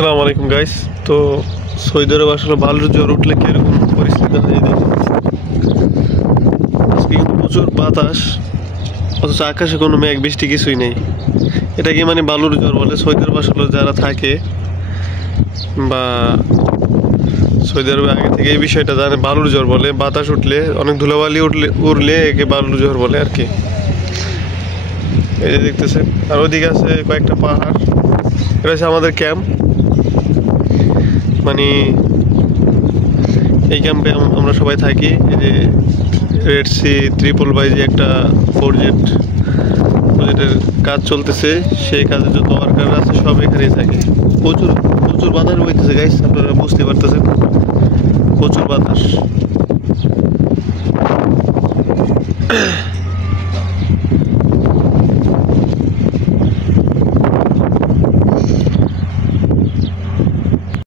আসসালামু আলাইকুম গাইস। তো সৌদি আরব আসলে বালুর জ্বর উঠলে কিরকম পরিস্থিতি হয় দেখুন। আজকে কিন্তু প্রচুর বাতাস, অথচ আকাশে কোনো মেঘ বৃষ্টি কিছুই নেই। এটাকে মানে বালুর জ্বর বলে। সৌদি আরব আসলে যারা থাকে বা সৌদি আরবে আগে থেকে এই বিষয়টা জানে, বালুর জ্বর বলে। বাতাস উঠলে, অনেক ধুলাবালি উড়লে একে বালুর জ্বর বলে আর কি। এই যে দেখতেছেন, আর ওদিকে আছে কয়েকটা পাহাড়। এটা হচ্ছে আমাদের ক্যাম্প। মানে এই ক্যাম্পে আমরা সবাই থাকি। এই যে রেড সি ট্রিপল বাই যে একটা প্রজেক্টের কাজ চলতেছে, সেই কাজে যত ওয়ার্কার আছে সব এখানেই থাকে। প্রচুর প্রচুর বাতাস বইতেছে গাইস, আপনারা বুঝতে পারতেছেন, প্রচুর বাতাস।